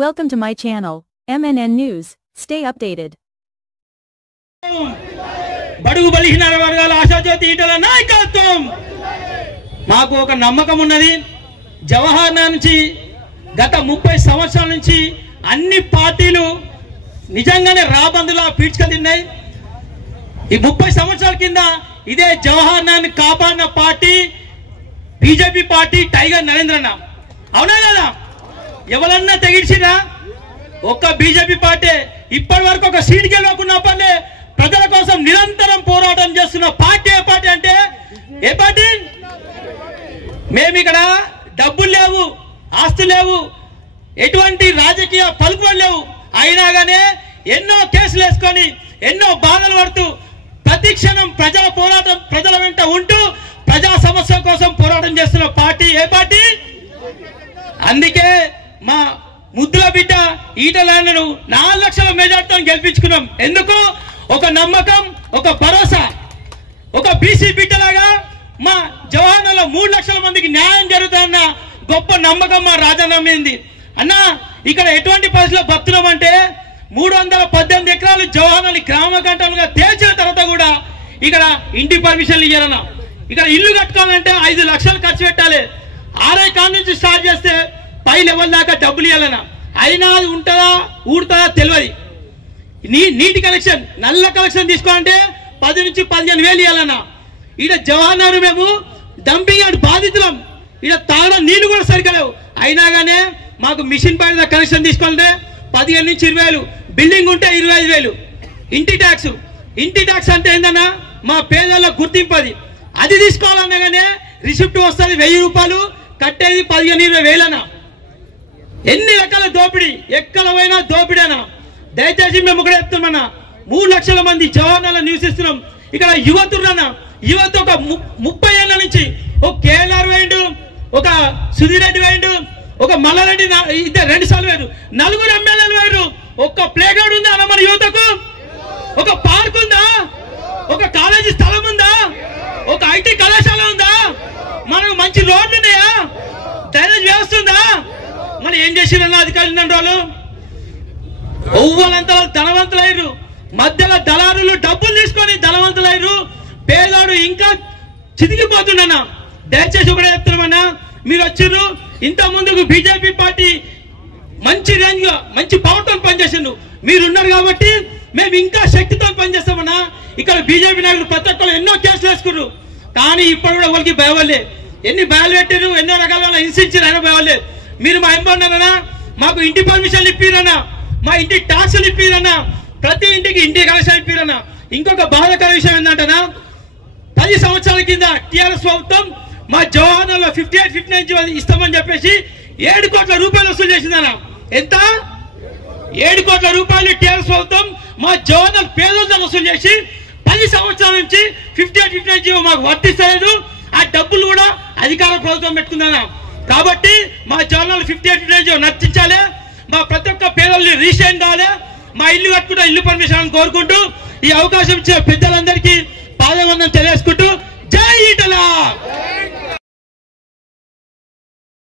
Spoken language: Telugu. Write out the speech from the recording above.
Welcome to my channel, MNN News. Stay updated. బడుగు బలహీన వర్గాల ఆశాజ్యోతి ఈటల నాయకత్వం మాకు ఒక నమ్మకం ఉన్నది. జవహర్ నుంచి గత 30 సంవత్సరాల నుంచి అన్ని పార్టీలు నిజంగానే రాబందులా పీడ్చుక తిన్నాయి. ఈ 30 సంవత్సరాల కింద ఇదే జవహర్ నాన్ని కాపాడిన పార్టీ బీజేపీ పార్టీ టైగర్ నరేంద్రన్న. అవునా కదా? ఎవరన్నా తెగిడ్చినా ఒక్క బీజేపీ పార్టీ ఇప్పటి వరకు ఒక సీట్ గెలవకున్నా పర్లే ప్రజల కోసం నిరంతరం పోరాటం చేస్తున్న పార్టీ ఏ పార్టీ అంటే ఏ పార్టీ? మేము ఇక్కడ డబ్బులు లేవు, ఆస్తులు లేవు, ఎటువంటి రాజకీయ పలుకుబడులు లేవు, అయినా గానే ఎన్నో కేసులు వేసుకొని ఎన్నో బాధలు పడుతూ ప్రతి క్షణం ప్రజల పోరాటం ప్రజల వెంట ఉంటూ ప్రజా సమస్యల కోసం పోరాటం చేస్తున్న పార్టీ ఏ పార్టీ? అందుకే మా ముద్దుల బిడ్డ ఈటలను 4 లక్షల మెజార్టీతో గెలిపించుకున్నాం. ఎందుకు? ఒక నమ్మకం, ఒక భరోసా. ఒక బీసీ బిడ్డలాగా మా జవహర్లో 3 లక్షల మందికి న్యాయం జరుగుతుందన్న గొప్ప నమ్మకం మా రాజన్న మీది. అన్న ఇక్కడ ఎటువంటి పరిస్థితుల్లో బతున్నామంటే 318 ఎకరాలు జవహర్ని గ్రామ గంటలుగా తేల్చిన తర్వాత కూడా ఇక్కడ ఇంటి పర్మిషన్లు ఇవ్వాలన్నా. ఇక్కడ ఇల్లు కట్టుకోవాలంటే 5 లక్షలు ఖర్చు పెట్టాలి. ఆర్ఐ కాన్ నుంచి స్టార్ట్ చేస్తే పై లెవెల్ దాకా డబ్బులు ఇవ్వాలన్నా. అయినా అది ఉంటుందా ఊడుతుందా తెలియదు. నీటి కనెక్షన్ నల్ల కనెక్షన్ తీసుకోవాలంటే 10 నుంచి 15 వేలు ఇవ్వాలన్నా. ఇక్కడ జవహర్ నగర్ మేము డంపింగ్ యార్డ్ బాధితులం. ఇక్కడ తాగడం నీళ్లు కూడా సరిగ్గా లేవు. అయినా గానే మాకు మిషన్ పైన కనెక్షన్ తీసుకోవాలంటే 15 నుంచి 20 వేలు, బిల్డింగ్ ఉంటే 25 వేలు. ఇంటి ట్యాక్స్ అంటే ఏందన్నా మా పేదల గుర్తింపు అది తీసుకోవాలన్నా గానే రిసిప్ట్ వస్తుంది 1000 రూపాయలు, కట్టేది 15-20 వేలన్నా. ఎన్ని రకాల దోపిడీ, ఎక్కడైనా దోపిడేనా? దయచేసి మేము కూడా చెప్తున్నామన్నా, 3 లక్షల మంది జవహర్లో నివసిస్తున్నాం. ఇక్కడ యువతున్నా యువత ఒక 30 ఏళ్ల నుంచి ఒక కేఎల్ఆర్ వేయండు, ఒక సుధీర్ రెడ్డి వేయండు, ఒక మల్లారెడ్డి 2 సార్లు వేరు, 4 ఎమ్మెల్యేలు వేరు. ఒక్క ప్లే గ్రౌండ్ ఉందా అన్న మన యువతకు? ఒక పార్క్ ఉందా? ఒక కాలేజీ స్థలం ఉందా? ఒక ఐటీ కళాశాల ఉందా? మనకు మంచి రోడ్లు ఉన్నాయా? డ్రైనేజ్ వ్యవస్థ ఉందా? మనం ఏం చేసిరన్న అధికారులు వాళ్ళు ఒవ్వలంతా ధనవంతులయ్యారు. మధ్యలో దళారులు డబ్బులు తీసుకొని ధనవంతులయ్యారు. పేదవాడు ఇంకా చితికిపోతుండన్నా. దయచేసి ఒకటే చెప్తున్నామన్నా, మీరు వచ్చిర్రు ఇంత ముందుకు బీజేపీ పార్టీ మంచి రేంజ్ గా మంచి పవర్తో పనిచేసిండు. మీరున్నారు కాబట్టి మేము ఇంకా శక్తితో పనిచేస్తామన్నా. ఇక్కడ బీజేపీ నాయకులు ప్రతి ఒక్కరు ఎన్నో కేసులు వేసుకున్నారు. కానీ ఇప్పుడు కూడా వాళ్ళకి భయవల్లే ఎన్ని భయాలు పెట్టారు, ఎన్నో రకాల హింసించారు, అయినా భయవల్లే. మీరు మా ఎంబన్నారన్నా, మాకు ఇంటి పర్మిషన్లు ఇప్పిరన్నా, మా ఇంటి ట్యాక్సులు ఇప్పిరన్నా, ప్రతి ఇంటికి ఇంటి కనెక్షన్ ఇప్పిరన్నా. ఇంకొక బాధాకర విషయం ఏంటంటేనా, 10 సంవత్సరాల కింద టీఆర్ఎస్ ప్రభుత్వం మా జవహర్లో 58-59 ఇస్తామని చెప్పేసి 7 కోట్ల రూపాయలు వసూలు చేసిందన్న. ఎంత? 7 కోట్ల రూపాయలు టీఆర్ఎస్ ప్రభుత్వం మా జవహర్ పేదలతో వసూలు చేసి 10 సంవత్సరాల నుంచి 58-59 మాకు వర్తిస్తలేదు. ఆ డబ్బులు కూడా అధికార ప్రభుత్వం పెట్టుకుందన్న. కాబట్టి మా జవహర్లో 58-59 నచ్చించాలి. మా ప్రతి ఒక్క పేదల్ని రీసెంట్ కావాలి. మా ఇల్లు కట్టుకుంటూ ఇల్లు పర్మిషన్ కోరుకుంటూ ఈ అవకాశం ఇచ్చిన పెద్దలందరికీ పాదవందనం తెలియజేసుకుంటూ జై ఈటల.